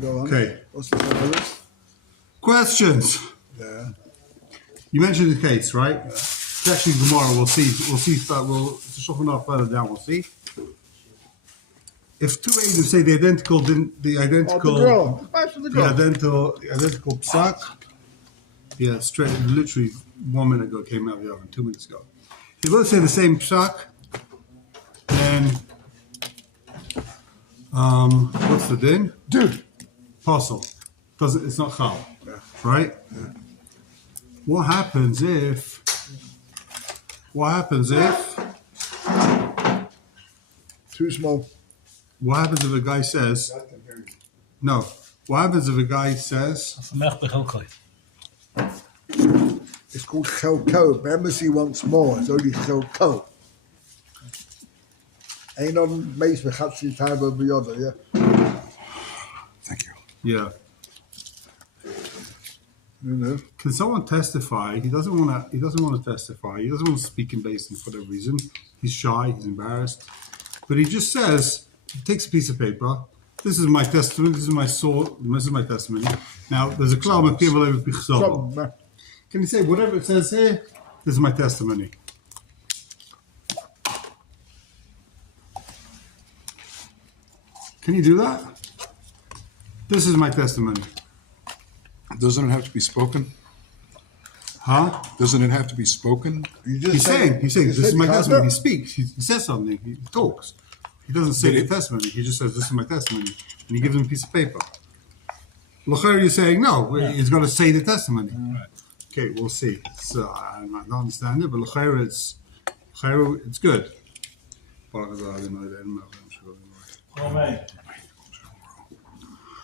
Go on. Okay. What's the top of this? Questions. Yeah. You mentioned the case, right? Yeah. It's actually tomorrow. We'll see. We'll shove enough further down. We'll see. If two agents say the identical psak. Yeah, straight. Literally 1 minute ago came out of the oven. 2 minutes ago. They both say the same psak. Then, what's the din? Dude. Puzzle. It's not chal. Yeah. Right? Yeah. What happens if too small? What happens if a guy says no? What happens if a guy says it's called chelko. Embassy wants more. It's only chelko. Ain't on mace with Hatsi time over the other, yeah? Thank you. Yeah. You know. Can someone testify? He doesn't want to testify. He doesn't want to speak in basin for whatever reason. He's shy. He's embarrassed. But he just says, he takes a piece of paper. This is my testimony. This is my sword. This is my testimony. Now, there's a cloud of people over Bichsava. Can you say whatever it says here? This is my testimony. Can you do that? This is my testimony. Doesn't it have to be spoken? Huh? Doesn't it have to be spoken? He's saying, this is my testimony. He speaks. He says something. He talks. He doesn't say the testimony. He just says, this is my testimony. And he gives him a piece of paper. L'cher, you're saying, no, he's going to say the testimony. Right. Okay, we'll see. So, I don't understand it, but l'cher, it's good.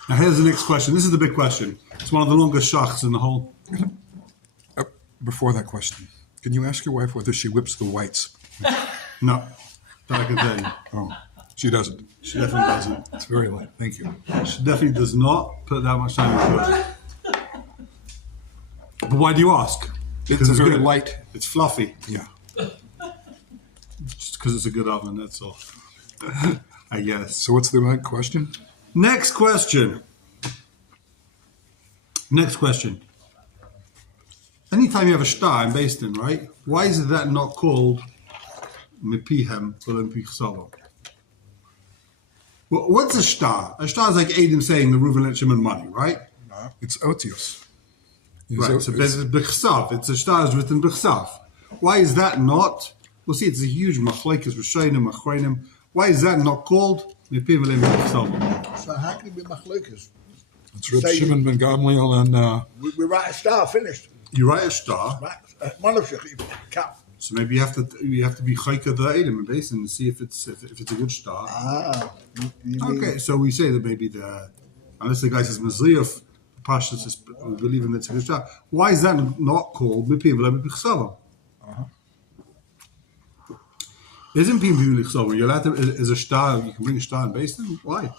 Now, here's the next question. This is the big question. It's one of the longest shachs in the whole. Before that question, can you ask your wife whether she whips the whites? No, that I can tell you. Oh, she doesn't. She definitely doesn't. It's very light. Thank you. She definitely does not put that much time into it. But why do you ask? It's very good. light. It's fluffy. Yeah. Just because it's a good oven, that's all. I guess. So what's the right question? Next question. Anytime you have a star in Basin, right? Why is that not called Mepihem Olympic Salo? Well, what's a star? A star is like Adam saying the Reuven and Shimon money, right? No, it's otios. Right, so there's Bechsav. It's a star is written Bechsav. Why is that not? We'll see, it's a huge machlekes, Rishonim, Achronim. Why is that not called Mepihem Olympic Salo? So how can it be machlokes? It's Reb Shimon ben Gamliel and... we write a star, finished. You write a star. Right. One of you, cap. So maybe you have to be chayka the Adam in Basin and see if it's a good star. Ah. Okay, so we say that maybe unless the guy says Mazliov, the Pashas is believing that it's a good star. Why is that not called Mepihem Bichsava? Isn't Mepihem Bichsava? You're allowed to is a star. You can bring a star in Basin. Why?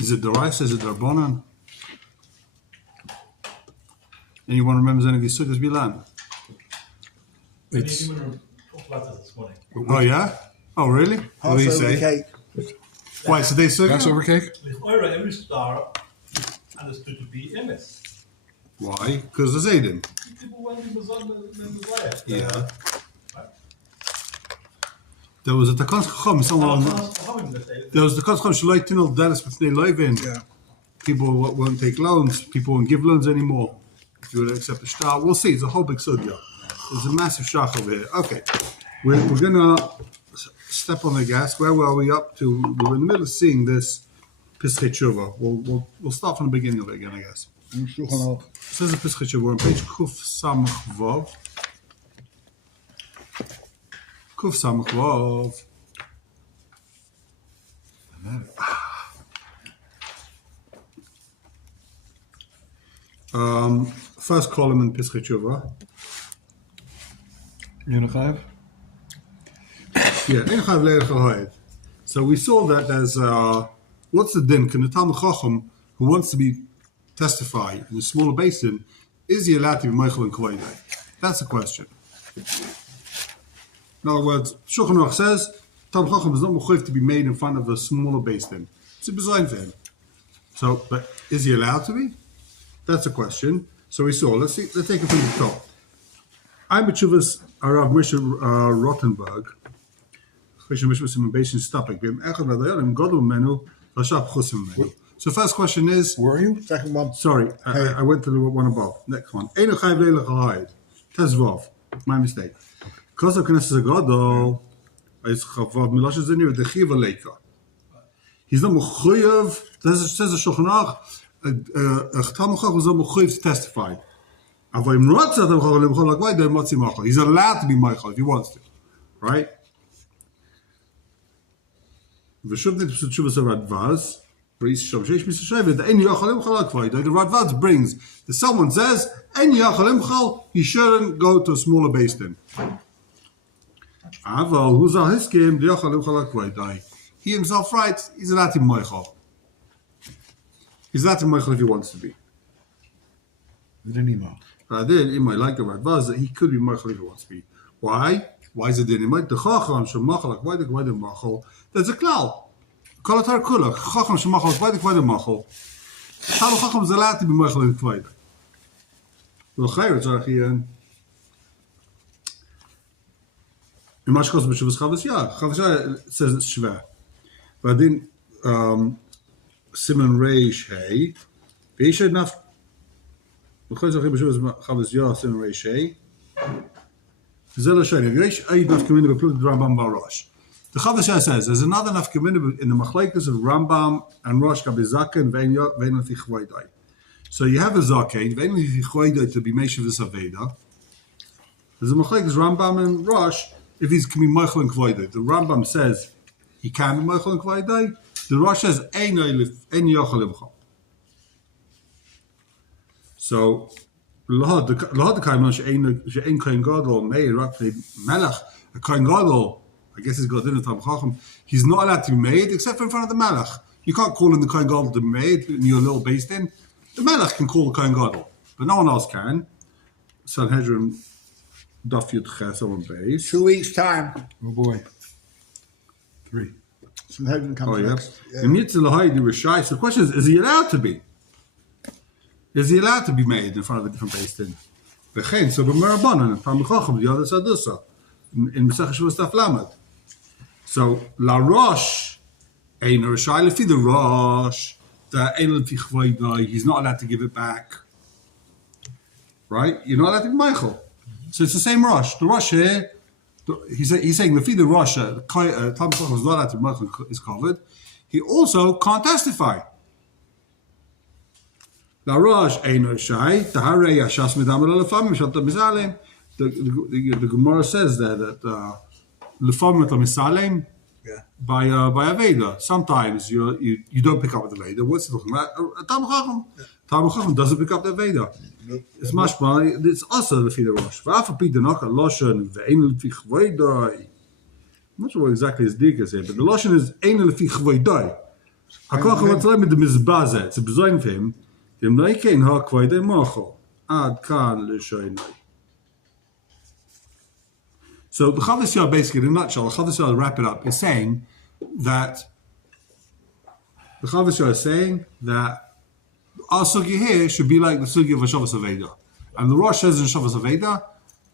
Is it the rice? Is it the Rabbanan? Anyone remembers any of these sukkahs Bilan? it's... Oh yeah? Oh really? What do you say? Cake. Why? So they sukkah? Passover cake? Every star understood to be MS. Why? Because there's Adam. People went in the Yeah. There was a Takans Chacham, someone. There was the Takans Chacham, Shalai Tinel Dallas with Leivin. Yeah. People won't take loans. People won't give loans anymore. If you would accept a star, we'll see. It's a whole big sugya. There's a massive shach over here. Okay, we're gonna step on the gas. Where were we up to? We're in the middle of seeing this Pischei Tshuva. We'll start from the beginning of it again, I guess. It says a Pischei Tshuva. We're on page Kuf Samach Vav. Kuf Samach Vav. First column in Pischei Tshuva. Unichav? Yeah, Echav Le'echav. So we saw that there's what's the din? Can the Talmud Chacham who wants to be testify in a smaller basin, is he allowed to be Meichel and Koydei? That's the question. In other words, Shulchan Aruch says Talmud Chacham is not mechuyev to be made in front of a smaller basin. It's a design for him. So, but is he allowed to be? That's a question. So we saw. Let's take it from the top. I'm a Chuvas Arav Moshe Rottenberg. So first question is. Where are you? Second one. Sorry, I went to the one above. Next one. Einu chayv leilach ha'ayid. Tezvav. My mistake. Because of Knesset Gadol, is chavav milashes in here the chiva leika. He's not mechuyev. Says the Shulchan Aruch. Chtam Chacham is not mechuyev to testify. He's allowed to be Michael if he wants to, right? The Radvaz brings that someone says he shouldn't go to a smaller base then. He himself writes he's allowed to be Michael. He's allowed to be Michael if he wants to be. But then, like the Radvaz, that he could be Michael if he wants to be. Why? Why is it in him? The Chacham Shemachal Akvaydik Vaydik Machal. There's a klal. Kolatar Kulak. Chacham Shemachal Akvaydik Vaydik Machal. How the Chacham is allowed to be Michael in Kvaydik? Well, Chayr Tzarech here. In Mashkos B'Shuvas Chavas Yah. Chavas Yah says it's Shver. But then, Simon Reish Hey. Beisha Naf. The Chavas Yah says there's another nafkamina in the machlekes of Rambam and Rosh Kabizaken ve'enati chvaydai. So you have a zaken ve'enati chvaydai to be meishav v'saveda. There's a machlekes Rambam and Rosh if he can be meichel and chvaydai. The Rambam says he can be meichel and chvaydai. The Rosh says ein yachal imcha. So, lahad the kaiman she'ein kain gadol meir rakli melech a kain gadol. I guess he's got in the Tam Chacham. He's not allowed to be made except for in front of the melech. You can't call in the kain gadol to be made in your little base din. The melech can call the kain gadol, but no one else can. Sanhedrin Daf Yud Ches on base. 2 weeks time. Oh boy. 3. Sanhedrin comes next. The question is he allowed to be? Is he allowed to be made in front of a different base din? So B'Mer Rabbanan and Tam Chacham the other Sadusa in Mesech Shavuos Daf Lamed. So La Rosh Ein Rishai Lefi the Rosh the Ein Lefi Chvaydai. He's not allowed to give it back. Right? You're not allowed to be Michael. So it's the same Rosh. The Rosh here, he's saying Lefi the Rosh Tam Chacham is not allowed to be Michael is covered. He also can't testify. La Rosh Ein Rishai Taharei Yashas Midam Lefam Mishatam Misalem. The Gemara says there that Lefam Misalem by Aveda. Sometimes you don't pick up with the Veda. What's he talking about? Tam Chacham. Tam Chacham doesn't pick up the Veda. It's mashma. It's also the Fida Rosh. Va'afa Pidanaka Loshen ve'Ein Lefi Chvaydai. I'm not sure what exactly his dik is here, but the Loshen is Ein Lefi Chvaydai. Hakach Matzalem the Mizbazeh. It's a bezoin for him. Dem Leikein Ha Chvaydai Machal Ad Kan L'Shaynai. So the Chavas Yah basically, in a nutshell, the Chavas Yah, to wrap it up, is saying that the Chavas Yah is saying that our sugi here should be like the sugi of a Shavas Aveda. And the Rosh says in Shavas Aveda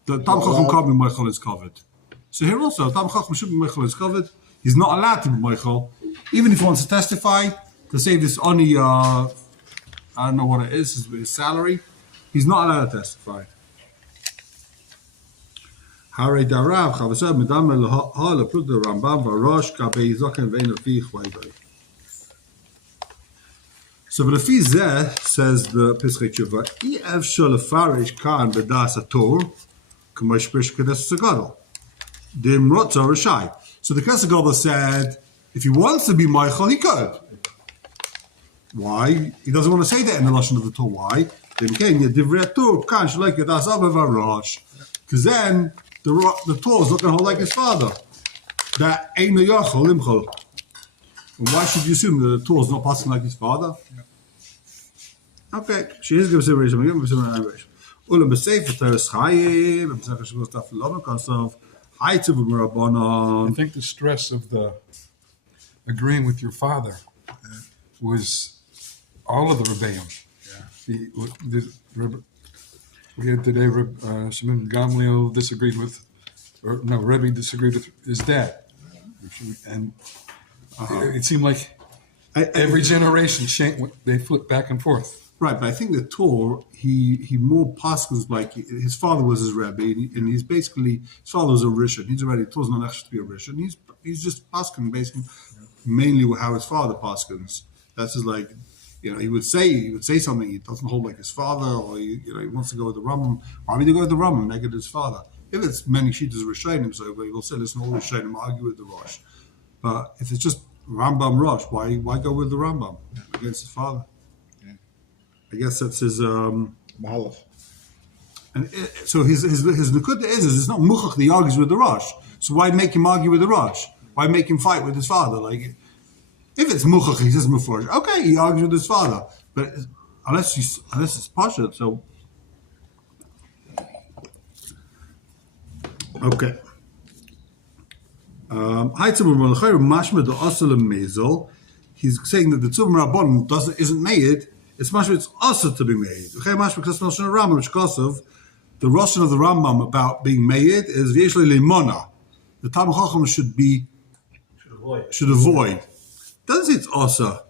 that Tam Chacham can't be Michael is covered. So here also, Tam Chacham should be Michael is covered. He's not allowed to be Michael. Even if he wants to testify, to save this only, I don't know what it is, his salary, he's not allowed to testify. Hare darav chavasad medam el plug the Rambam varosh kabei zoken vein lefi chvaydai. So the lefi zeh says the Pesach Tshuva if shel farish kan bedas ator k'mosh pish kedes sagadol dim rotza rishai. So the Knesset Gadol said if he wants to be Michael he could. Why? He doesn't want to say that in the lashon of the Torah. Why? Because then the Torah is not going to hold like his father. That ain't no yachol limchol. Why should you assume that the Torah is not passing like his father? Okay. She is going to say Reish. I'm going to say Reish. Ulam b'sefer teres chayim. B'sefer Shavuos Daf Lamed Kasav. Haytzu b'merabanan. I think the stress of the agreeing with your father was all of the Rebbeim. We had today, Shimon Gamliel disagreed with, or no, Rebbe disagreed with his dad. And it seemed like every generation, they flip back and forth. Right, but I think the Torah, he more paskins like his father was his Rebbe, and he's basically, his father was a Rishon. He's already, Torah's not actually to be a Rishon. He's just paskin basically mainly how his father paskins. That's just like, he would say something. He doesn't hold like his father, or he wants to go with the Rambam. Why would he go with the Rambam? Make it his father. If it's many shittas Rishonim, so he'll say, listen, all Rishonim argue with the Rosh. But if it's just Rambam Rosh, why go with the Rambam against his father? I guess that's his Mahalach. and so his nekuda is it's not muchach that he argues with the Rosh. So why make him argue with the Rosh? Why make him fight with his father? Like if it's muchach, he says mufresh. Okay, he argues with his father, but unless it's pasha, so okay. He's saying that the Toen Rabani isn't made. It's mashma. It's also to be made. The Russian of the Rambam about being made is v'yeshli limona. The Talmid Chacham should avoid. Doesn't say it's also.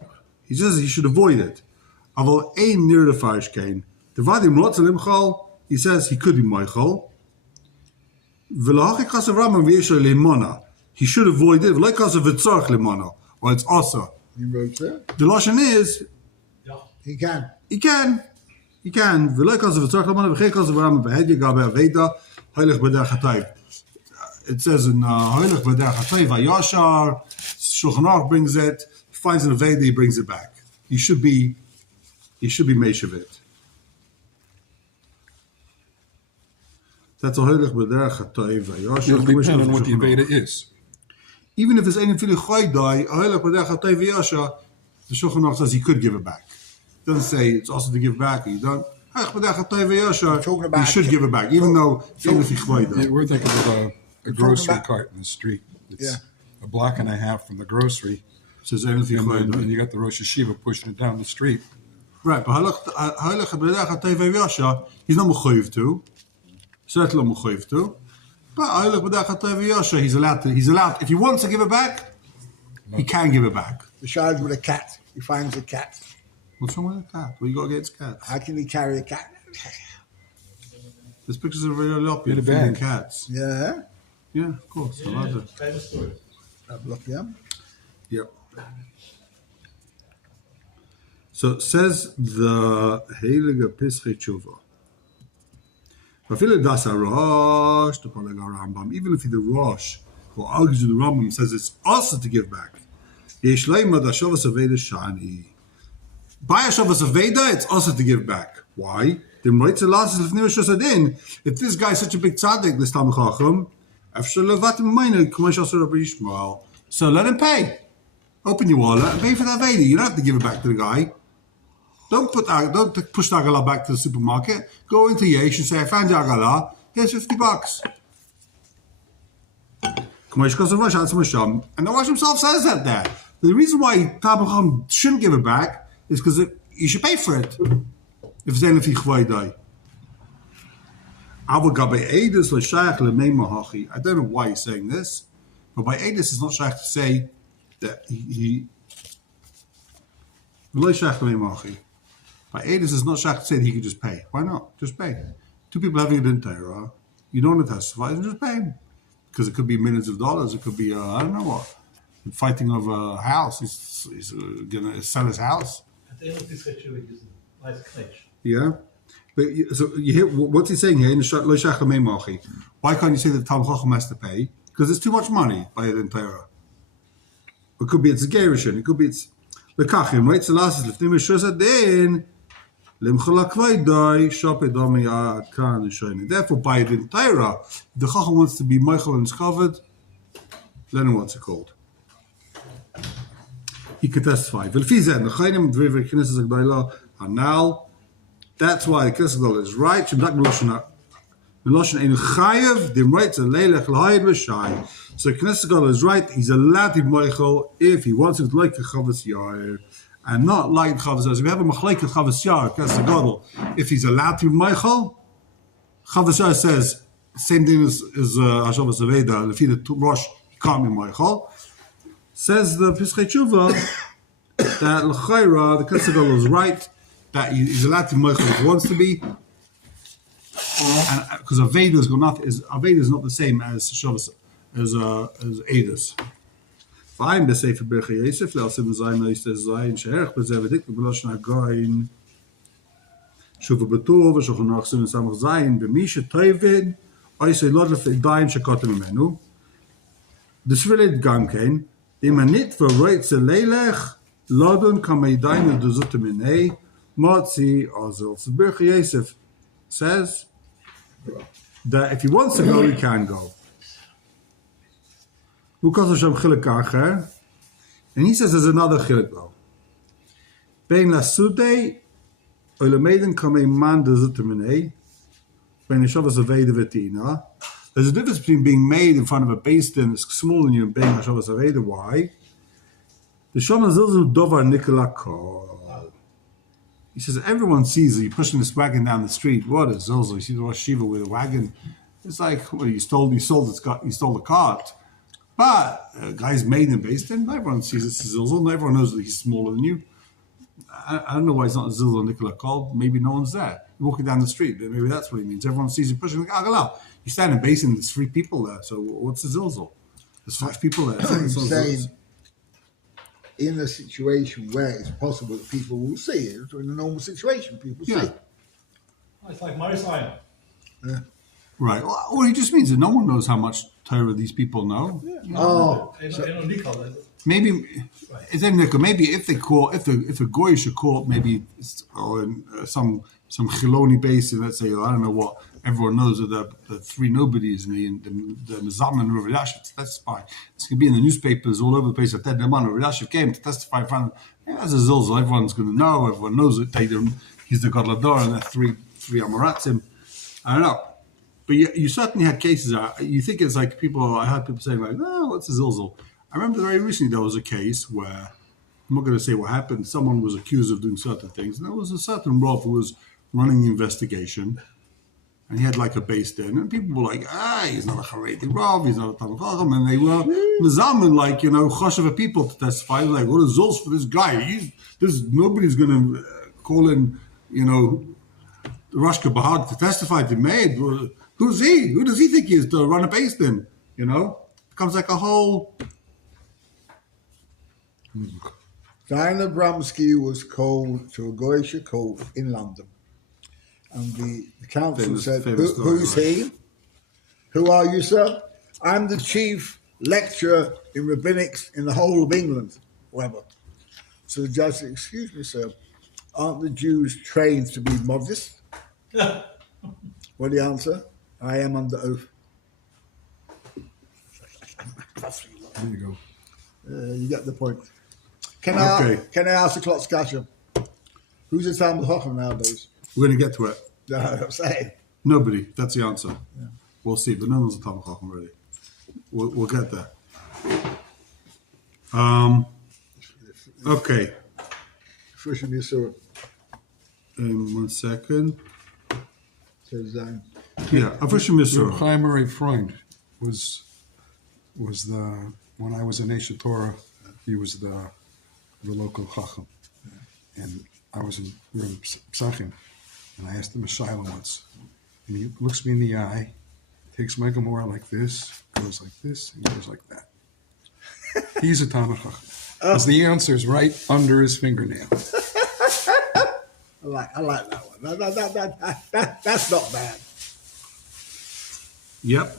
He says he should avoid it. Aval ein near the farish kain. The vadim rotzel imchal. He says he could be moichal. V'lahachik chasav Rambam v'yeshli limona. He should avoid it. V'lai chasav v'tzarch limona. Or it's also. He wrote that. The lashon is. He can. He can. It says in Heilig B'der Chatay Vayashar, Shulchan Aruch brings it. He finds an Aveda, he brings it back. He should be Meshavit. That's a Heilig B'der Chatay Vayashar. It'll depend on what the Aveda is. Even if it's any Fili Chaydai, Heilig B'der Chatay Vayashar, the Shulchan Aruch says he could give it back. It doesn't say it's also to give back. You don't. He should give it back, even though We're thinking of a grocery cart in the street. It's a block and a half from the grocery. Says And you got the Rosh Hashiva pushing it down the street. Right, but he's not mechuyev to. Certainly not mechuyev to. But he's allowed to. He's allowed. If he wants to give it back, he can give it back. The child with a cat. He finds a cat. What's wrong with a cat? What you got against cats? How can he carry a cat? There's pictures of really In a feeding bag. cats. Yeah. Yeah, of course. I love it. Kind of story. Look, yeah. Yep. So it says the Heilige Pesach Tshuva. Even if the Rosh who argues with the Rambam says it's also to give back. By a Shavas Aveda, it's also to give back. Why? If this guy is such a big tzaddik, this Talmid Chacham, so let him pay. Open your wallet and pay for that Aveda. You don't have to give it back to the guy. Don't push the Agala back to the supermarket. Go into Yesh and say, I found your Agala. Here's $50. And the Rosh himself says that there. The reason why Talmid Chacham shouldn't give it back is because you should pay for it. If it's anything chvaydai. I don't know why he's saying this, but by Edis it's not shaykh to say that he by Edis it's not shaykh to say that he could just pay. Why not? Just pay. Two people having it in Torah, you don't want to testify, just pay him. Because it could be millions of dollars, it could be I don't know what. Fighting over a house, he's gonna sell his house. At the end of this lecture, we use a nice knetch. Yeah, but so you hear what's he saying here? Why can't you say that Talmid Chacham has to pay? Because it's too much money by the Torah. It could be it's a gerushin. It could be it's the kachim. Right? So last is liftim shuzadin limchala kvaydai shoped domiyad kan shayne. Therefore, by the Torah, the Chacham wants to be Michael and covered. Then what's it called? He could testify. Now, that's why the Knesset is right. Meloshin Ein Chayev, Dim right to Leilech L'Hayed V'Shai. So Knesset Gadol is right, he's allowed to Moichel if he wants it like a Chavas Yair, and not like Chavas Yair. So we have a Machlek of Chavas Yair, Knesset Gadol, if he's allowed to Moichel, Chavas Yair says, same thing as Hashavas Aveda, if he the Rosh, he can't be Moichel. Says the Pischei Tshuva that L'Chayra, the Knesset Gadol is right, that he's allowed to Moichel if he wants to be, and because Aveda is not the same as Shavas as Eidos. Fine, the Sefer Birchei Yosef, L'Asim Zayin, L'Yistes Zayin, She'erech B'Zevedik, B'Loshon HaGoyin, Shuva B'Tov, V'Shochan Achsim, V'Samach Zayin, B'Misha Toivin, Oisei Lod L'Feidayin Shekotem Imenu. The Svilid Gamkein, Imanit V'Roitze Leilech, Lodun Kameidayin D'Zutem Inei, Motzi Ozel. So Birchei Yosef says that if he wants to go, he can go. And he says there's another chilek though. Bein lasudei oilameden kamei man dezuteminei bein hashavas aveda v'tina. There's a difference between being made in front of a beis din that's smaller than you and being hashavas aveda. Why? The shaman zilzu dovar nikola kol. He says everyone sees you pushing this wagon down the street. What is zilzu? You see the Rosh Shiva with a wagon. It's like, well, you stole the cart. But a guy's made in base, then everyone sees it's a zilzal, and everyone knows that he's smaller than you. I don't know why it's not a zilzal Nicola Cole. Maybe no one's there. You're walking down the street, maybe that's what he means. Everyone sees you pushing like Agala. You stand in base and there's 3 people there, so what's the zilzal? There's 5 people there. I'm saying in a situation where it's possible that people will see it, in a normal situation, people see it. It's like my sign. Yeah. Right. Well, he just means that no one knows how much Torah these people know. Yeah. Oh, Maybe it's maybe if a goy should call it, maybe some chiloni base, and let's say, I don't know what, everyone knows that the 3 nobodies and the Mizam and Rav Elyashiv testify. It's going to be in the newspapers all over the place that Ted Neman Rav Elyashiv came to testify in front of him. As a zilzal, everyone's going to know. Everyone knows that he's the Gadlador and the 3 Amoratzim. I don't know. But you certainly had cases. You think it's like I had people saying like, "No, what's a zilzal?" I remember very recently there was a case where, I'm not going to say what happened, someone was accused of doing certain things, and there was a certain Rav who was running the investigation, and he had like a base there, and people were like, he's not a Haredi Rav, he's not a Talmud Chacham, and they were mezamen, like, choshev people to testify, like, what is zilz for this guy? Nobody's going to call in, Rashka Bahad to testify to Maid. Who's he? Who does he think he is to run a base then? Becomes like a whole... Diana Abramsky was called to a Goyish court in London. And the council said, who's he? Who are you, sir? I'm the chief lecturer in rabbinics in the whole of England. Whatever. So the judge said, excuse me, sir, aren't the Jews trained to be modest? What the answer? I am under oath. There you go. You get the point. Can I ask a Klotz Kasha? Who's the Talmud Chacham nowadays? We're going to get to it. No, I'm saying. Nobody. That's the answer. Yeah. We'll see, but no one's a Talmud Chacham really. We'll get there. Okay. Frischen Yisur. 1 second. Says Yeah, a Frischen Yisur. Chaim Murray Freund was the, when I was in Eshet Torah, he was the local Chacham. And I was in Psachim, and I asked him a Shiloh once. And he looks me in the eye, takes my Gemara like this, goes like this, and goes like that. He's a Talmud Chacham. Because the answer's right under his fingernail. I like that one. That's not bad. Yep.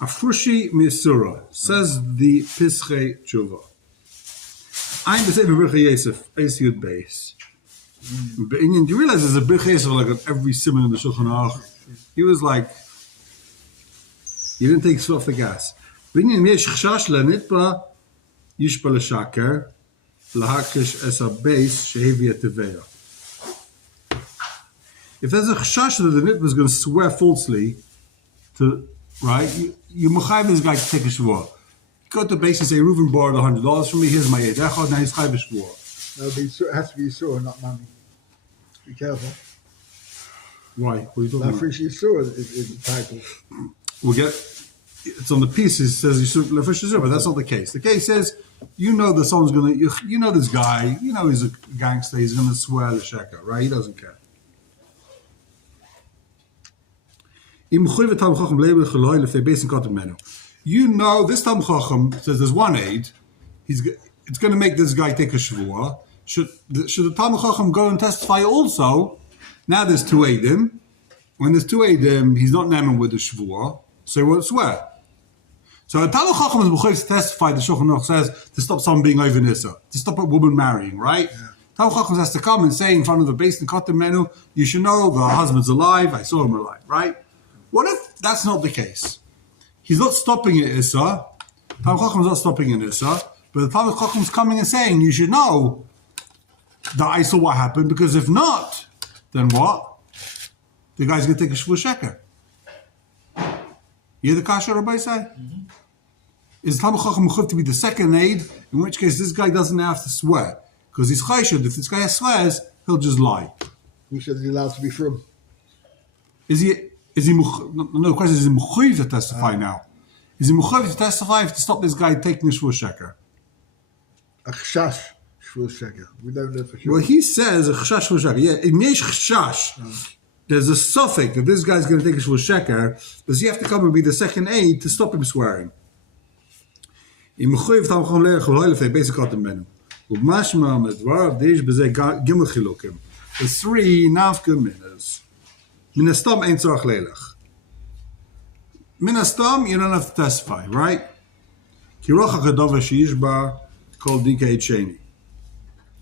Afrushi Misura, says the Pischei Tshuva. I'm the same Birchei Yosef, Eis Yud Beis. Do you realize there's a Birchei Yosef like on every simon in the Shulchan Aruch? He was like, he didn't take his foot off the gas. Binyan Yesh Chashash Lenitba Yishpa L'Shaker L'Hakish Es HaBeis Shehevi Eteveya. If there's a chashash that the nitva is going to swear falsely, right? You mechayiv this guy to take a shvua. Go to base and say, Reuven borrowed $100 from me. Here's my edechad. Now he's chayiv a shvua. No, it has to be Yisur, not money. Be careful. Why? What are you talking about? Lafish Yisur is the title. We'll get. It's on the piece. It says Yisur Lafish Yisur, but that's not the case. The case is, you know that someone's going to. You know this guy. You know he's a gangster. He's going to swear the sheker, right? He doesn't care. You know this Talmid Chacham says there's one aid. It's going to make this guy take a shvuah. Should the Talmid Chacham go and testify also? Now there's two aidim. When there's two aidim, he's not named with the shvuah, so he won't swear. So a Talmid Chacham is mechuyev to testify. The Shulchan Aruch says to stop someone being over nissa, to stop a woman marrying, right? Yeah. Talmid Chacham has to come and say in front of the beis and kotem menu, you should know the husband's alive. I saw him alive, right? What if that's not the case? He's not stopping at Issa. Talmid Chacham is not stopping in Issa, but the Talmid Chacham is coming and saying, you should know that I saw what happened, because if not, then what? The guy's going to take a shvuah sheker. You hear the kasha Rabbi say? Mm-hmm. Is Talmid Chacham mechuyev to be the second aid, in which case this guy doesn't have to swear, because he's chayshud. If this guy swears, he'll just lie. Who says he's allowed to be from? Is he the question is he mechuyev to testify now? Is he mechuyev to testify to stop this guy taking a shvuah sheker? A chashash shvuah sheker. We don't know for sure. Well, he says a chashash shvuah sheker. Yeah, in yesh chashash, there's a suffix that this guy's going to take a shvuah sheker. Does he have to come and be the second aid to stop him swearing? In mechuyev Talmid Chacham le'er chol lefei beis kotem menu. U'mashma medvarav deish b'zeh gimel chilukim. There's three nafka minas. Min hastam ein tzarach leilach. Min hastam, you don't have to testify, right? Ki roch ha'chadav she'yishba called dikei sheni.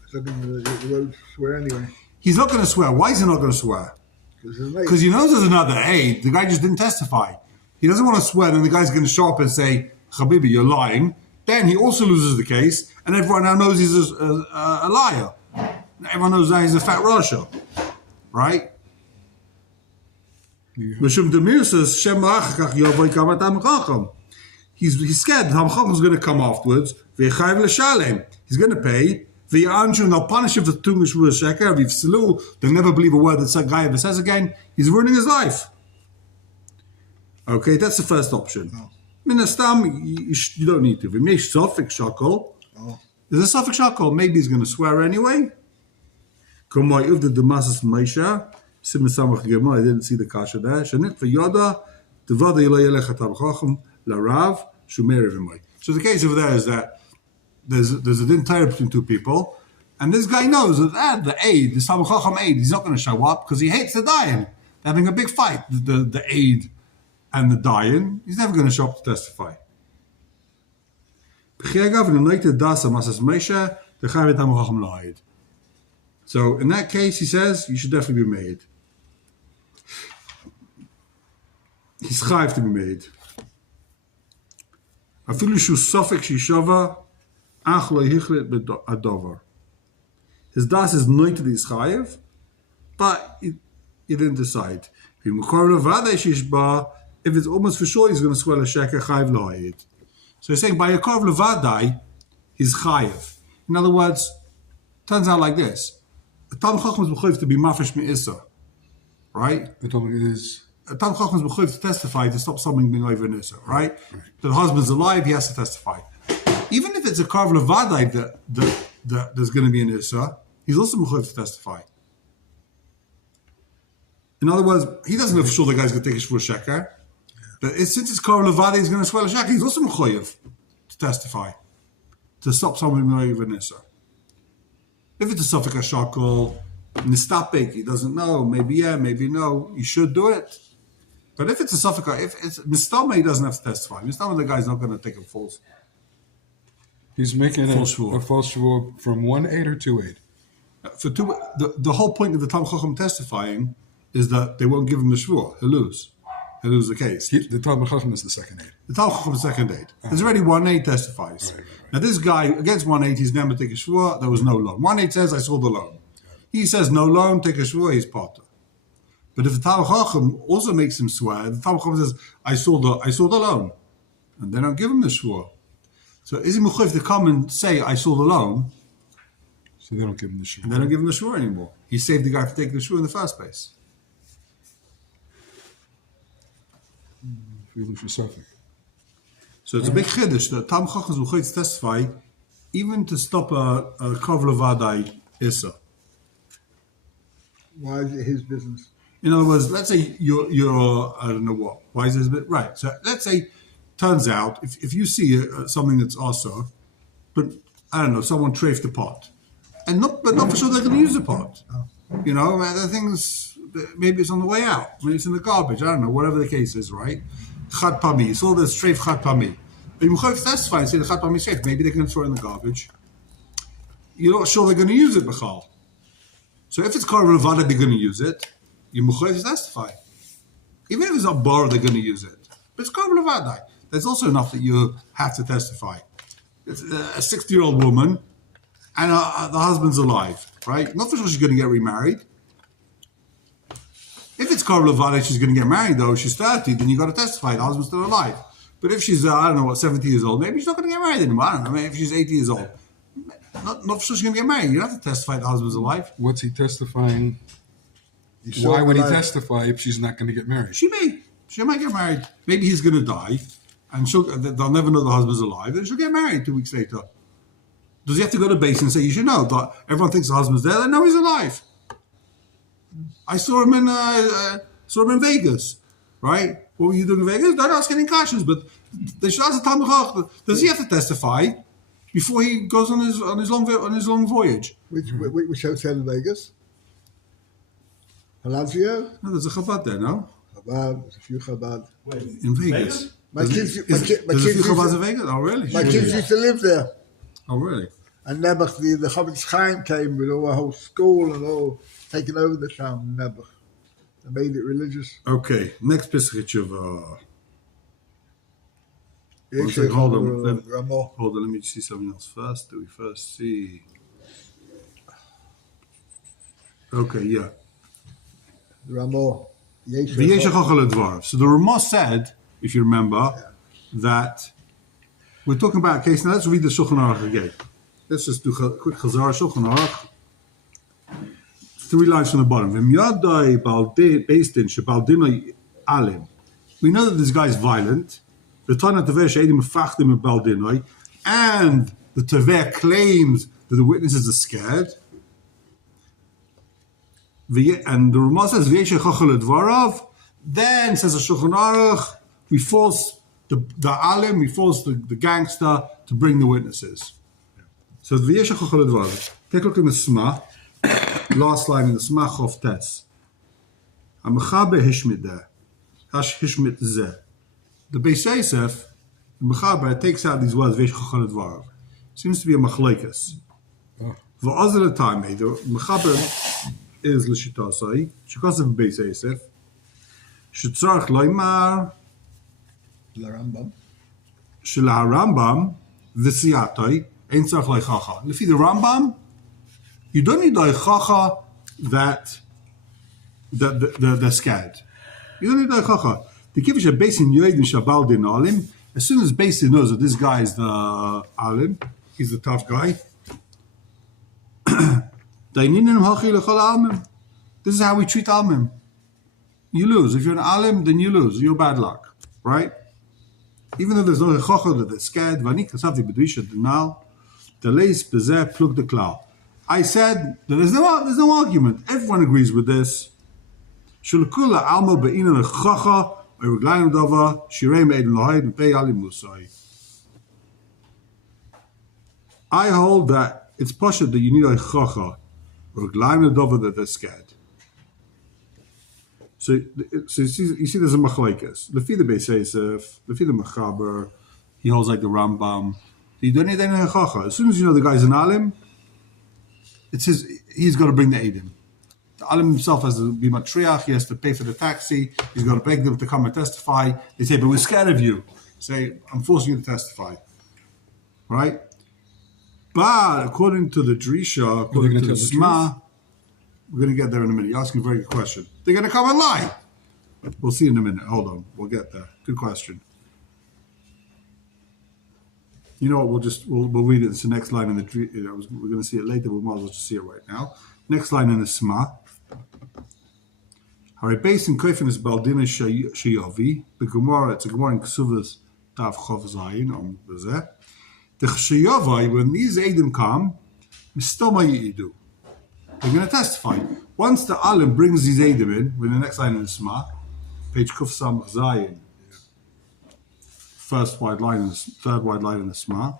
So he won't swear anyway. He's not going to swear. Why is he not going to swear? Because he knows there's another aid. The guy just didn't testify. He doesn't want to swear, then the guy's going to show up and say, Habibi, you're lying. Then he also loses the case, and everyone now knows he's a liar. Everyone knows that he's a fat Rasha. Right? Mishum Demir says, he's scared. Talmid Chacham is going to come afterwards. He's going to pay. They'll punish him for doing a shvuah sheker. They'll never believe a word that that guy ever says again. He's ruining his life. Okay, that's the first option. Min hastam, you don't need to. V'meish sofik shakol. There's a sofik shakol. Maybe he's going to swear anyway. Kamay uvda demasas meisha. Simon I didn't see the kasha there. Shanit v'yoda devada yilay yelech Talmid Chacham larav shumer v'may. So the case over there is that there's an entire between two people, and this guy knows that the aid, the Talmid Chacham aid, he's not going to show up because he hates the dayan. They're having a big fight. The aid and the dayan, he's never going to show up to testify. So in that case, he says you should definitely be made. He's chayiv to be made. Afilu shu sofik shishava ach lo hichlet b'adover. His das is noit to the chayiv, but he didn't decide. If it's almost for sure he's going to swear a sheker, chayiv lo hayid. So he's saying by a korv levadai, he's chayiv. In other words, turns out like this: a Talmid Chacham is mechuyev to be mafresh me'issa, right? The Talmid is. A Talmid Chacham is mechuyev to testify to stop something being over in issa, right? The husband's alive, he has to testify. Even if it's a korv levadai that there's going to be an issa, he's also mechuyev to testify. In other words, he doesn't know for sure the guy's going to take a shvuah sheker. But since it's korv levadai, he's going to swear a sheker. He's also mechuyev to testify to stop someone being over in issa. If it's a sofik hashakol, nistapik, he doesn't know, maybe yeah, maybe no, he should do it. But if it's a sofik, if it's mistama, he doesn't have to testify. Mistama, the guy's not going to take a false. He's making a false shvuah from 1-8 or 2-8. For two, the whole point of the Talmid Chacham testifying is that they won't give him the shvuah. He'll lose. He'll lose the case. The Talmid Chacham is the second 8. The Talmid Chacham is the second 8. There's already 1-8 testifies. Right. Now this guy, against 1-8, he's never take a shvuah, there was no loan. 1-8 says, I saw the loan. He says, no loan, take a shvuah, he's potter. But if the Talmud Chacham also makes him swear, the Talmud Chacham says, I saw the loan. And they don't give him the shvur. So is he mechuyev to come and say, I saw the loan? So they don't give him the shvur. And they don't give him the shvur anymore. He saved the guy from taking the shvur in the first place. So it's a big chiddush that Talmud Chacham is mechuyev to testify even to stop a kavla vadai issa. Why is it his business? In other words, let's say you're I don't know what. Why is this a bit right? So let's say, turns out, if you see something that's also, but I don't know, someone trafed the pot, but not for sure they're going to use the pot. You know, the things, maybe it's on the way out, maybe it's in the garbage. I don't know, whatever the case is, right? Chad pami, it's all this treif chad pami. But you might testify and say the chad pami safe. Maybe they're going to throw it in the garbage. You're not sure they're going to use it, b'chal. So if it's Karva Levada, they're going to use it. You mechuyev to testify. Even if it's not bar, they're going to use it. But it's Karva Levada. There's also enough that you have to testify. It's a 60-year-old woman, and the husband's alive, right? Not for sure she's going to get remarried. If it's Karva Levada, she's going to get married, though. She's 30, then you got to testify. The husband's still alive. But if she's, 70 years old, maybe she's not going to get married anymore. I don't know. Maybe if she's 80 years old. Not for sure she's going to get married. You don't have to testify the husband's alive. What's he testifying? Why would he testify if she's not going to get married? She might get married. Maybe he's going to die, and they'll never know the husband's alive, and she'll get married 2 weeks later. Does he have to go to base and say, you should know that everyone thinks the husband's there? They know he's alive. I saw him in Vegas, right? What were you doing in Vegas? Don't ask any questions, but they should ask the Talmud Chacham. Does he have to testify before he goes on his long voyage? Which hotel in Vegas? Palazzo? No, there's a Chabad there, no? Chabad, there's a few Chabad. Wait, In Vegas. My kids There's a few Chabads in Vegas? Oh, really? My kids used to live there. Oh, really? And Nebuch, the Chavetz Chaim came with all a whole school and all taking over the town, Nebuch. They made it religious. Okay, next Pesach Tshuva. Hold on, let me see something else first. Do we first see? Okay, yeah. Ramo. So the Ramah said, if you remember, that we're talking about a case. Now let's read the Shulchan Aruch again. Let's just do a quick Chazar Shulchan Aruch. 3 lines from the bottom. We know that this guy is violent. And the Taveh claims that the witnesses are scared. And the Ramah says, then says the Shulchan Aruch, we force the alim, we force the gangster to bring the witnesses. So take a look in the Sma, last line in the Sma Chof Tes. Hamachabe hishmid hash hishmid zeh. The Beis Yosef, the Mechaber, takes out these words, V'yesh chachal dvarav. Seems to be a machlekes. V'azal time, the Mechaber is l'shitasai, shekasav Beis Yosef, shetzarach loymar, Rambam. shel Rambam, v'siyatai, ein tzarach loichacha. Lefi the Rambam, you don't need loichacha that they're scared. You don't need loichacha. The kivish are based in Yoed and Shabal Din Alim. As soon as Basin knows that this guy is the Alim, he's the tough guy. This is how we treat Almim. You lose. If you're an Alim, then you lose. You're bad luck. Right? Even though there's no Rechocha that they're scared, I said that there's no argument. Everyone agrees with this. I hold that it's possible that you need a chacha or a glaim dova that they're scared. So you see there's a machlekes. Lefi the Beis Yosef, lefi the Mechaber, he holds like the Rambam. You don't need any chacha. As soon as you know the guy's an alim, he's got to bring the edim. The alim himself has to be matriach. He has to pay for the taxi. He's got to beg them to come and testify. They say, but we're scared of you. Say, I'm forcing you to testify. Right? But according to the Drisha, according to the Sma, we're going to get there in a minute. You're asking a very good question. they're going to come and lie. We'll see in a minute. Hold on. We'll get there. Good question. You know what? We'll read it. It's the next line in the tree. We're going to see it later, but we might as well just see it right now. Next line in the Sma. Hare based in Koifin is Baldina Shayovi. The Gemara, it's a Gemara in Ksuvas Tav Chov Zayin on Bezeh. The Shayovi, when these Eidim come, Mistoma Yidu. They're going to testify. Once the Alim brings these Eidim in, with the next line in the Sma, page Kuf Sam Zayin, third wide line in the Sma.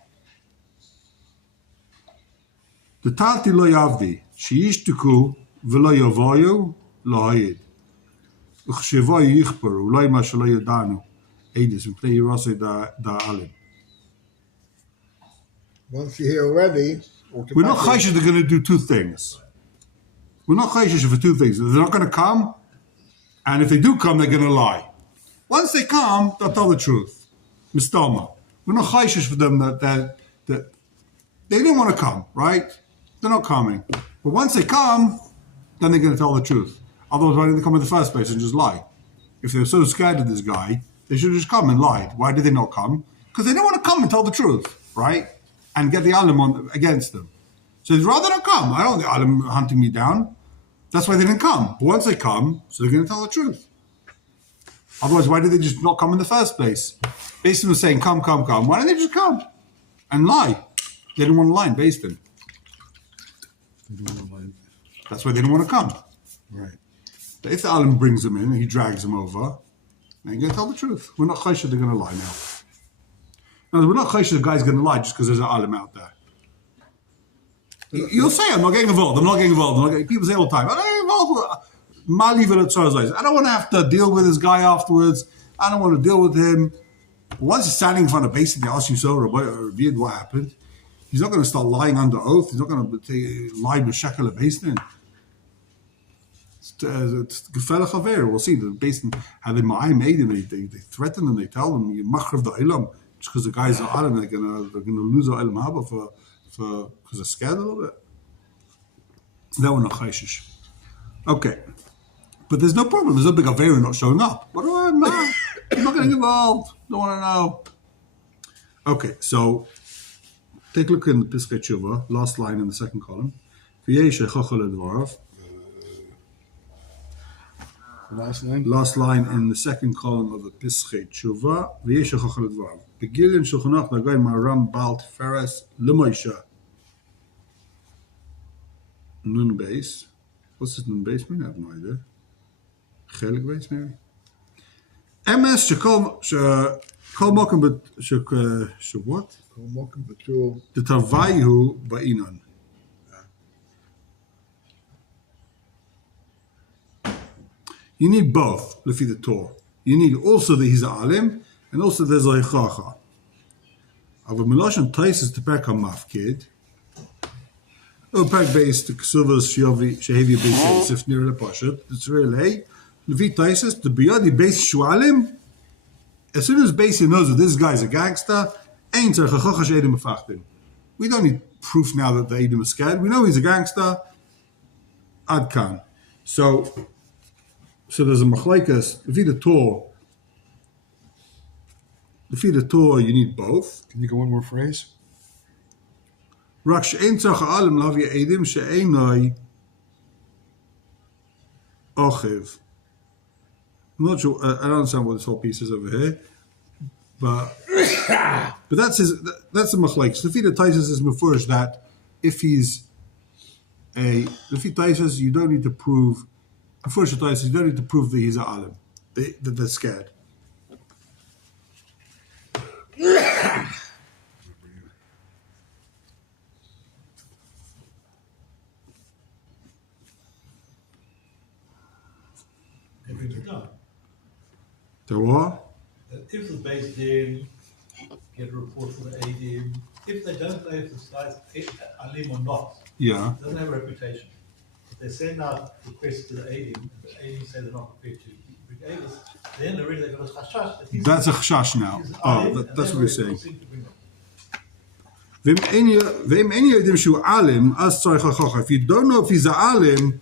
The Tati Lo Yavdi, Sheyishtuku V'Lo Yavoyu Lo Hayid. Uchshevoy Yichperu, Lo Ma Shelo Yadanu, Eidis, and play Yerosei da Alim. Once you're here already, we're not chayshish they're going to do two things. We're not chayshish for two things. They're not going to come, and if they do come, they're going to lie. Once they come, they'll tell the truth. Mistama. We're not chayshish for them that they didn't want to come, right? They're not coming. But once they come, then they're going to tell the truth. Otherwise, why didn't they come in the first place and just lie? If they're so scared of this guy, they should have just come and lied. Why did they not come? Because they didn't want to come and tell the truth, right? And get the Alim against them. So they'd rather not come. I don't want the Alim hunting me down. That's why they didn't come. But once they come, so they're going to tell the truth. Otherwise, why did they just not come in the first place? Basin was saying, come. Why didn't they just come and lie? They didn't want to lie in Basin. That's why they didn't want to come. Right. But if the Alim brings them in and he drags them over, they're going to tell the truth. We're not chayshish they're going to lie now. We're not chayshish the guy's going to lie just because there's an Alim out there. You'll say, I'm not getting involved. People say all the time, I'm not getting involved with I don't want to have to deal with this guy afterwards. I don't want to deal with him. But once he's standing in front of Basin, they ask you so, what happened? He's not going to start lying under oath. He's not going to lie with shekel of Basin. It's gefährlich aver. We'll see. The Basin how they made him. They threaten them. They tell them you machrav the ilam just because the guys are alim. They're gonna lose their ilam haba because they're scared a little bit. That one not chayshish. Okay, but there's no problem. There's no big aver not showing up. What do I know? I'm not getting involved. Don't want to know. Okay, so take a look in the Piskei Tshuva, last line in the second column. Last line? Last line in the second column of the Piskei Tshuva. Begilin Shulchanach Nagay Maram Bal Tiferes L'Moisha. Nun base. What's this nun base mean? I have no idea. Chelik base maybe? MS Shekol Mokum what? The Tavayu Ba'inan. You need both, Lefi the Torah. You need also the Hiza Alim, and also there's a Hichacha. Ava Milosh and Taisis to Perka Mafkid. Perk based to Ksuvas Shehevi based if near the Pashat. It's really Lefi Taisis to Biyadi based Shualim. As soon as Basin knows that this guy's a gangster, ain't there Chachacha Shehedim Mefachtin. We don't need proof now that the Edim is scared. We know he's a gangster. Adkan. So there's a machlaikas. Lefi the Torah, you need both. Can you go one more phrase? Rak she'ein tzach ha'alim lavi edim she'einai ochiv. I'm not sure. I don't understand what this whole piece is over here, but that's the machlaikas. Lefi the Taisus is mefurish that if he's Lefi Taisus, you don't need to prove. Before you don't need to prove that he's an alim. That they're scared. There what? If the base din get a report from the ADM, if they don't know if the site's alim or not, Yeah. it doesn't have a reputation. They send out requests to the ADM, and the ADM say they're not prepared to bring Avis, then already they've got a chashash. That's a chashash now. That's what we're saying. If you don't know if he's an alim,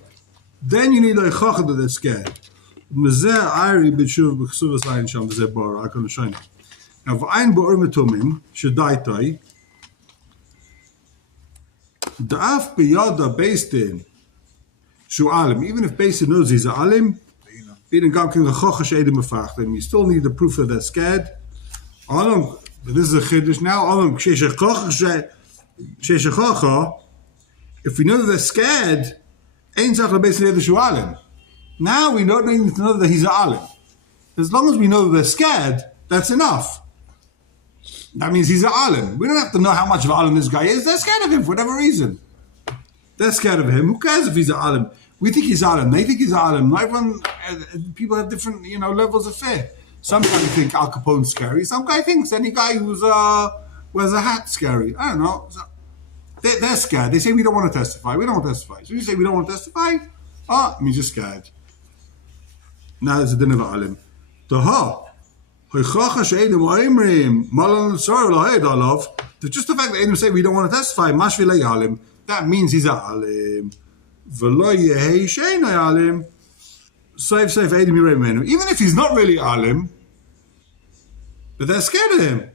Then you need a chachad that they're scared. Mezeh Ari b'tshuv b'chsuvas ayin sham v'zeh bar. I can show you. Now, v'ayin ba'ur metumim shedaitai da'af b'yada based in shu alim. Even if based in knows he's a alim, even gamkin lechocha she'edim mefacht, and you still need the proof that they're scared. Alam, this is a chiddush now. Alam she'eshechocha. If we know that they're scared, ain't zach based in the shu alim. Now we don't need to know that he's a alim. As long as we know that they're scared, that's enough. That means he's a alim. We don't have to know how much of an alim this guy is. They're scared of him for whatever reason. They're scared of him. Who cares if he's a alim? We think he's alim. They think he's a alim. Everyone, people have different, levels of fear. Some guy think Al Capone's scary. Some guy thinks any guy who's wears a hat scary. I don't know. So they're scared. They say we don't want to testify. We don't want to testify. So you say we don't want to testify? It means you're scared. Now there's a din of alim. Just the fact that Edom say we don't want to testify, that means he's a alim. Even if he's not really alim, but they're scared of him.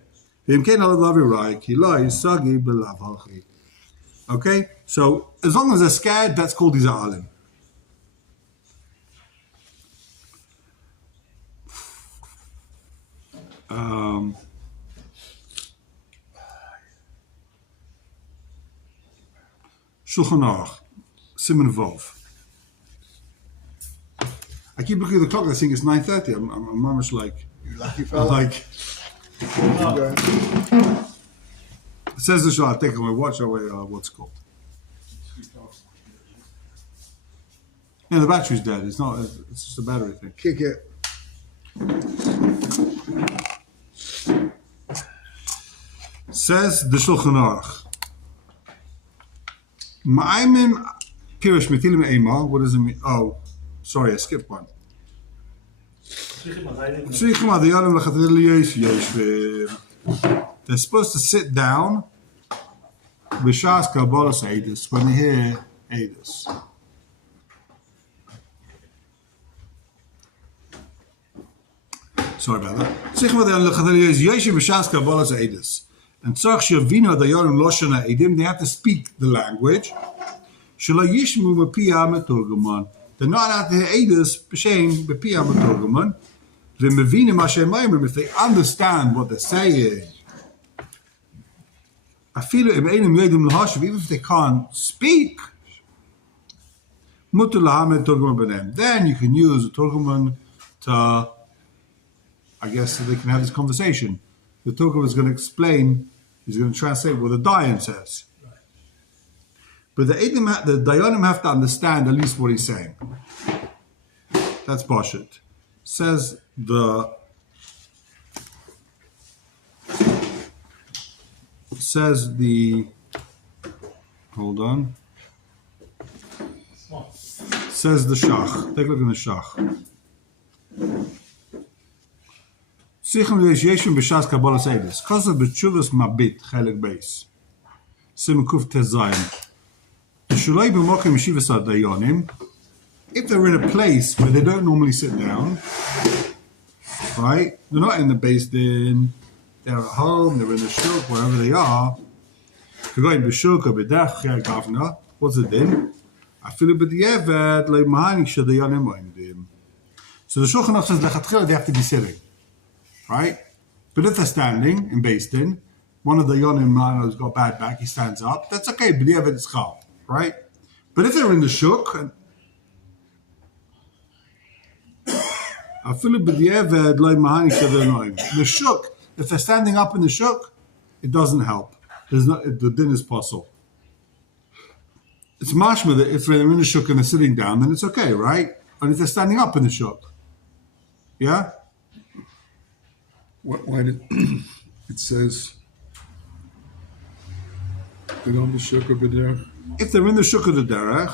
Okay, so as long as they're scared, that's called he's a alim. Shulchan Aruch, Siman Vov. I keep looking at the clock. I think it's 9:30. I'm almost like, You lucky fella. it says the shot. Take my watch away. What's it called? Yeah, the battery's dead. It's not. It's just a battery thing. Kick it. Says the Shulchan Aruch. Ma'ayim pirish metilim eima. What does it mean? Oh, sorry, I skipped one. They're supposed to sit down b'shas kabbalas eidus when they hear eidus. Sorry about that. And they have to speak the language. They're not allowed to hear Eidus if they understand what they're saying. Even if they can't speak, then you can use a Turguman to, I guess, so they can have this conversation. The Turguman is going to explain, he's going to translate what the Dayan says. But the Dayanim have to understand at least what he's saying. That's Pashut. Says hold on. Says the Shach. Take a look in the Shach. Sichem Yeshim b'Shas Kabbalas Eidus. Kosav b'Tshuvas Mabit Chelik Beis. Sim Kuf Tezayin. Shulay b'Mokim Shivas Dayanim. If they're in a place where they don't normally sit down, right? They're not in the Beis Din. They're at home. They're in the shuk, wherever they are. Kagoyin b'Shuk or b'Dach Gavna. What's it din? Afilu b'Diavad le'Mahanik Shadayanim Oimdim. So the Shulchan Aruch says lechatchila they have to be sitting. Right? But if they're standing in Beis Din, one of the Yonim has got bad back, he stands up, that's okay, b'diavad it's chal, right? But if they're in the shuk, the shuk, if they're standing up in the shuk, it doesn't help. The din is possible. It's mashma that if they're in the shuk and they're sitting down, then it's okay, right? And if they're standing up in the shuk, yeah? Why did it says they don't be shuk or b'derech? If they're in the shuk of the derech,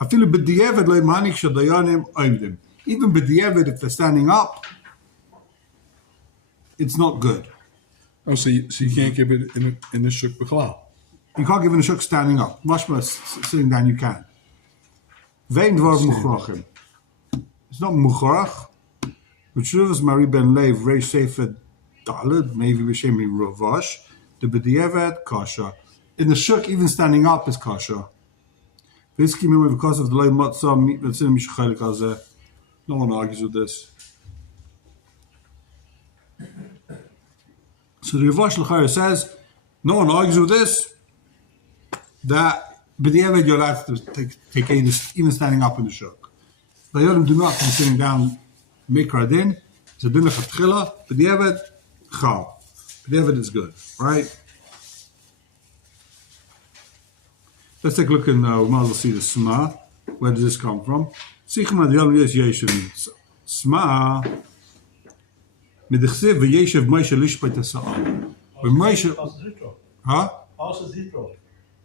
afilu b'diavad le'manik shadayanim oimdim. Even b'diavad, if they're standing up, it's not good. Oh, so you can't give it in the shuk b'chalal. You can't give in a shuk standing up. Much more sitting down you can. Vein dvar mukhrachim. It's not mukhrach. B'tshuvas Mari ben Lev Reish Sefer Daled, maybe b'shem Ravash, the b'diavad kasha. In the shuk, even standing up is kasha. Because of the low matzah, no one argues with this. So the Ravash L'chayr says, no one argues with this, that b'diavad you're allowed to take even standing up in the shuk. The Yodim do not be sitting down mikra din. So din lechatchila, b'diavad chal. B'diavad is good, right? Let's take a look in, we might as well see the Sma. Where does this come from? Sichma Yom Yes Yeshem. Sma Midchsev v'Yeshev Moshe lishpat ha'sa'al. When Moshe, huh?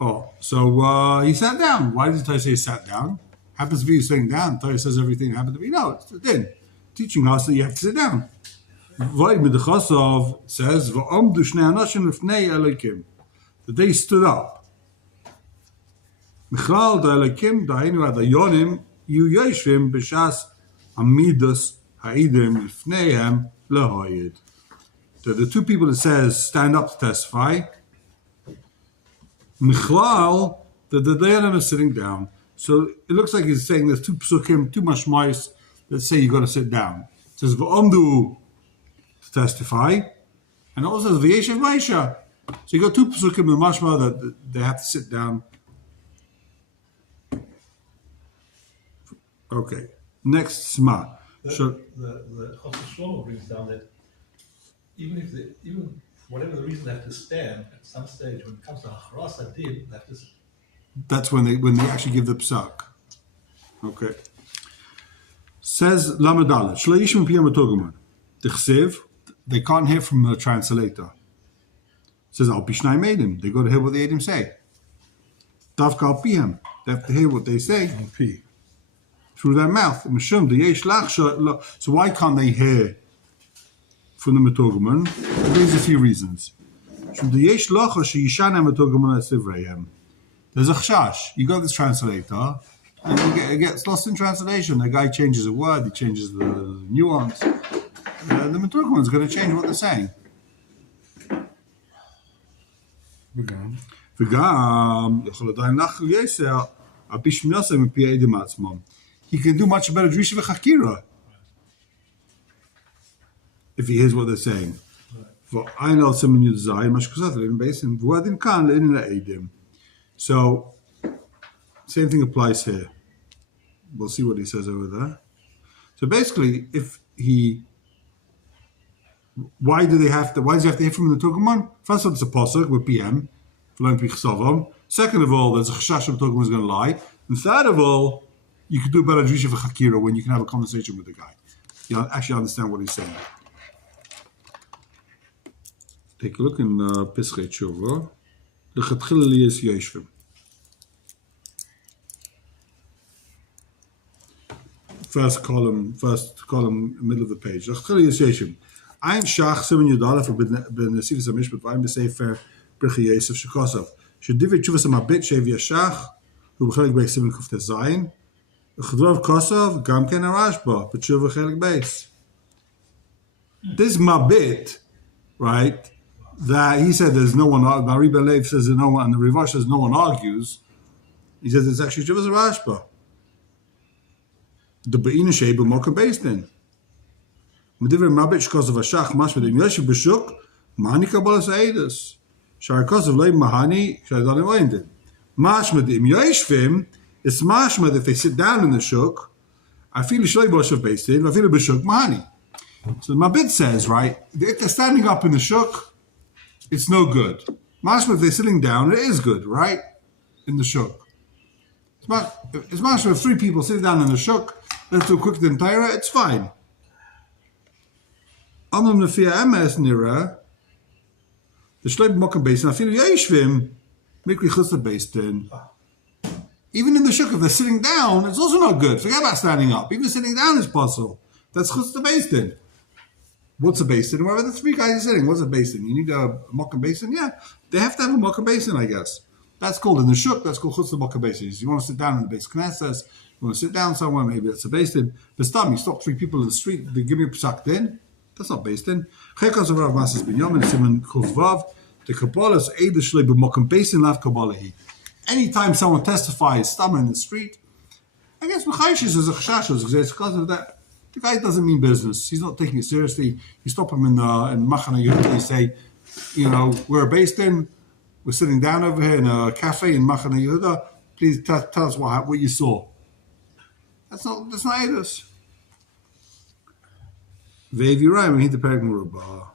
Oh, so he sat down. Why did Torah say he sat down? Happens to be sitting down. Torah says everything happened to be. No, it's the din. Teaching us that you have to sit down. V'ay Midchasov says v'Amdu Shnei Anashim Lifnei Elokim. That they stood up. Michlal da'elekim da'inu adayonim yu yeshvim b'shas amidus ha'idem lifneihem lehoyed. The two people that says stand up to testify. Michlal, the dayanim is sitting down. So it looks like he's saying there's two psukim, two mashmais that say you got to sit down. It says v'omdu to testify, and also says v'yeshev ma'isha. So you got two psukim in mashma that they have to sit down. Okay, next Sma. The Chosr Shlomo brings down that even whatever the reason they have to stand at some stage when it comes to Achras Adin, they have to. That's when they actually give the psak. Okay. Says Lamadala Shleishim Piyam Toguman. Tichsev, they can't hear from the translator. Says Al Pishnai made him. They got to hear what the Edim say. Davka Al Piyam. They have to hear what they say. Through their mouth. So why can't they hear from the Metoguman? There's a few reasons. There's a chashash. You got this translator, and it gets lost in translation. The guy changes a word, he changes the nuance. The Metoguman is going to change what they're saying. He can do much better drisha v'chakira if he hears what they're saying. So, same thing applies here. We'll see what he says over there. So basically, why does he have to hear from the Tukuman? First of all, it's a pasuk with PM. Second of all, there's a chashash of Tukuman is going to lie. And third of all, you can do a better drisha v'chakira when you can have a conversation with the guy. You actually understand what he's saying. Take a look in Pischei Tshuva. L'chatchila liyas yeshvim. First column, middle of the page. L'chatchila liyas yeshvim. Ein shach simen yudalef b'nesivus hamishpat v'ayin b'sefer Birchei Yosef shekosov. Shedivrei tshuvas hamabit shev yashach hu b'chelik beis simen kuftes zayin. Chedrov kosov gam ken arashba b'tshuva chelik beis. This mabit, right? That he said there's no one. Mari Belev says that no one, and the Rivash says no one argues. He says it's actually Tshuvas Rashba. The Be'ina Shei b'Moka Beis Din. M'divrei mabit shkosov hashach mashmadim yoshev b'shuk mani kabbalas ha'edus shar kosov leib mahani shaydalim leindin mashmadim yoshvim. It's mashmad if they sit down in the shuk. I feel shlei b'oshev Beis Din. I feel b'shuk mahani. So the Mabit says, right, if they're standing up in the shuk, it's no good. Mashma, if they're sitting down, it is good, right? In the shuk. It's mashma if three people sit down in the shuk, let's do quick the entire, it's fine. Anam nefia emes nira, the shleib mokam beis din, afilu yeshvim, mikri chutza beis din. Even in the shuk, if they're sitting down, it's also not good. Forget about standing up. Even sitting down is possible. That's chutza beis din. What's a basin? Wherever the three guys are sitting, what's a basin? You need a mock and basin? Yeah, they have to have a mock and basin, I guess. That's called in the shuk. That's called chutz l'makam beis. You want to sit down in the base knesses. You want to sit down somewhere. Maybe that's a beis din. But stam, you stop 3 people in the street. They give you a psak din. That's not beis din. Chekas of Rav Masas Binyamin Simon Chuvvav. The Kabbalah is eidish le b'makam beis din lav Kabbalahi. Anytime someone testifies stam in the street, I guess Mechayshis is a chashashos because of that. The guy doesn't mean business. He's not taking it seriously. You stop him in Machana Yehuda. You say, we're based in. We're sitting down over here in a cafe in Machana Yehuda. Please tell us what you saw. That's not Eidos. Ve'ev Yerayim when he the Perek Merubah.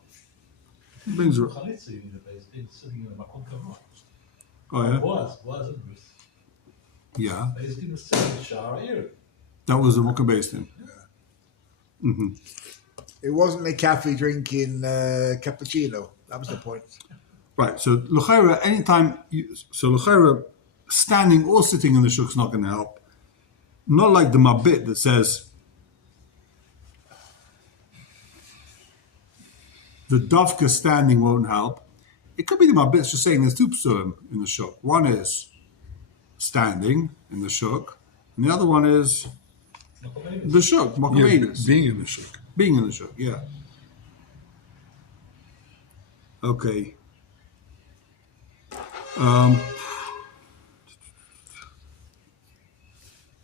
Brings her. Sitting in a makom kavod. Oh yeah. Wasn't it? Yeah. Basically, was sitting in the shower here. That was the Mocha based in. Mm-hmm. It wasn't a cafe drinking cappuccino. That was the point. Right. So l'chayra, anytime. L'chayra, standing or sitting in the shuk is not going to help. Not like the mabit that says the dafka standing won't help. It could be the mabit just saying there's 2 psulim in the shuk. One is standing in the shuk, and the other one is the shuk, Makabenis. Being in the shuk. Being in the shuk, yeah. Okay.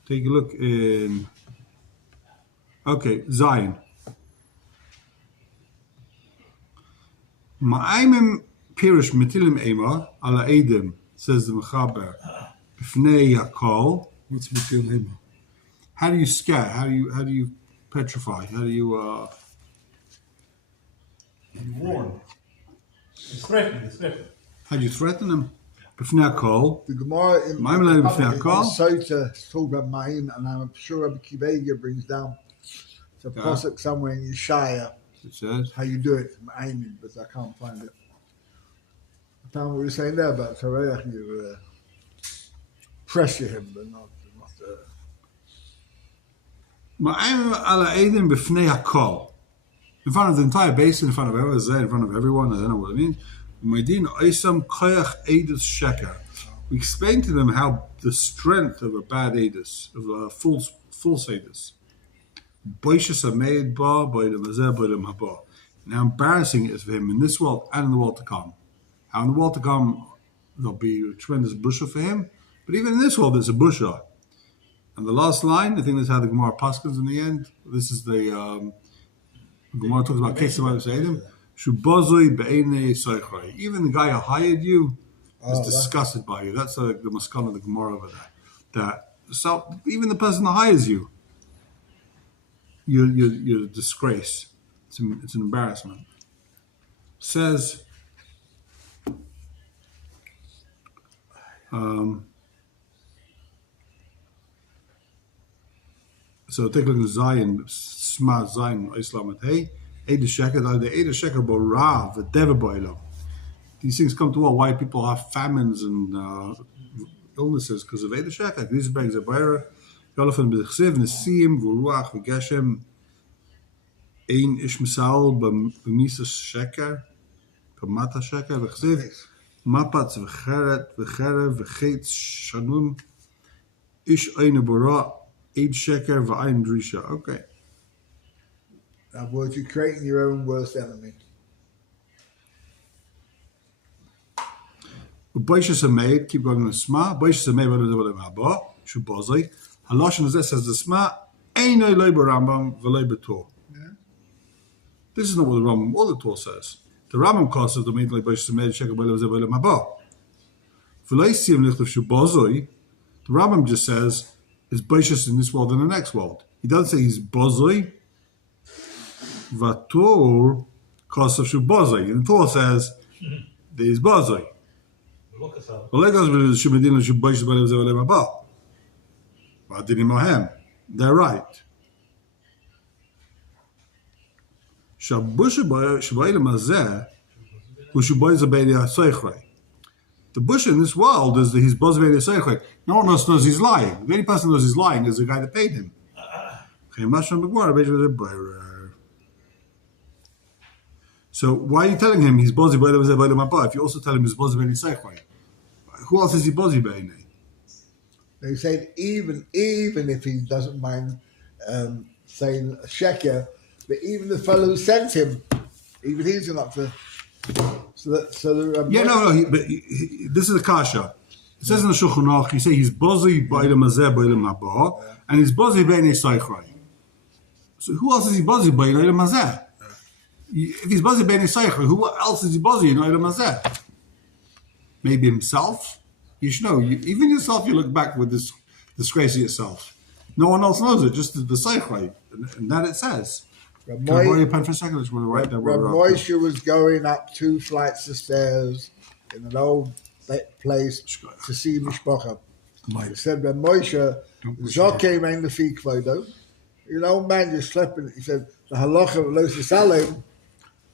Take a look in. Okay, Zion. Ma'aimim pirish metilim ema ala edim, says the Mechaber. B'fnei hakol. What's Mitil Hema? How do you scat? How do you petrify? How do you You warn. It's threatening. how do you threaten them? B'fnei hakol. The Gemara in Ma'im le'im b'fnei hakol. Sota talk about Ma'im, and I'm sure Rabbi Kiveger brings down the posuk somewhere in Yeshaya. It says. How you do it, Ma'imim, but I can't find it. I found what you were saying there about Tareach, you pressure him, but not Ma'aim ala edim b'fnei hakol. In front of the entire basin, in front of everyone, in front of everyone, I don't know what it means. Medin oisam koyach edus sheker. We explained to them how the strength of a bad edus, of a false edus. Boishas are made ba by the mazeh by the haba. And how embarrassing it is for him in this world and in the world to come. How in the world to come there'll be a tremendous busha for him, but even in this world there's a busha. And the last line, I think that's how the Gemara paskins in the end. This is the Gemara talks about Kesem Seidim. Shubazoi be'enei soichai. Even the guy who hired you is disgusted by you. That's the maskana of the Gemara over there. So even the person that hires you, you're a disgrace. It's an embarrassment. Says. So take a look at Zion, Sma Zion, Islam at Hey, Eda Sheker, the Eda Sheker Borav, the Deva Boilo. These things come to all why people have famines and illnesses because of Eda Sheker. These brings a Bayer, Yolafan B'Chsev, Nesim, Vuruach, V'Geshem, Ein Ish Misal, B'Misa Sheker, B'Mata Sheker, V'Chsev, Mapatz, V'Cheret, V'Chetz, Shanun, Ish Ein Bora, Eid Sheker V'Ayin Drisha. Okay. In other words, you're creating your own worst enemy. Boishas Ameid, keep going in the Sma. Boishas Ameid, what is it? Haba, Shubazai. Haloshan says the Sma, Einoi Leiber Rambam, V'Leiber Tor. This is not what the Rambam or the Tor says. The Rambam calls it the main like Boishas Ameid, Sheker V'Leiber Haba. V'Leisiam Lichtav Shubazai. The Rambam just says, is boishas in this world and the next world. He doesn't say he's bozoi. Vator kosav shu bozoi. And the Torah says there is bozoi. They're right. The bush in this world is that he's bozvei seichei. No one else knows he's lying. The only person who knows he's lying is the guy that paid him. So why are you telling him he's bozvei if you also tell him he's bozvei seichei? who else is he buzzy by? They said even if he doesn't mind saying a sheker, but even the fellow who sent him, even he's not to. This is a kasha. It says in the Shulchan Aruch, he say he's buzzy by the mazeh by the mabah, and he's buzzy by the seichrai. So who else is he buzzy by the mazeh? If he's buzzy by the seichrai, who else is he buzzy in the mazeh? Maybe himself. You should know. Even yourself, you look back with this disgrace of yourself. No one else knows it, just the seichrai, and that it says. Can I borrow your pen for a second? I just want to write that word. Moshe was going up 2 flights of stairs in an old place to see Mishpacha. He said, when Moshe, Zokim ain't the fee kvodo. An old man just sleeping. He said, the halacha of Los Salim,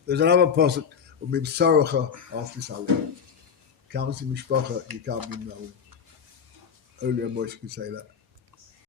there's another pasuk, Umim Saracha after Salim. Comes to Mishpacha, you can't be known. Only a Moshe could say that.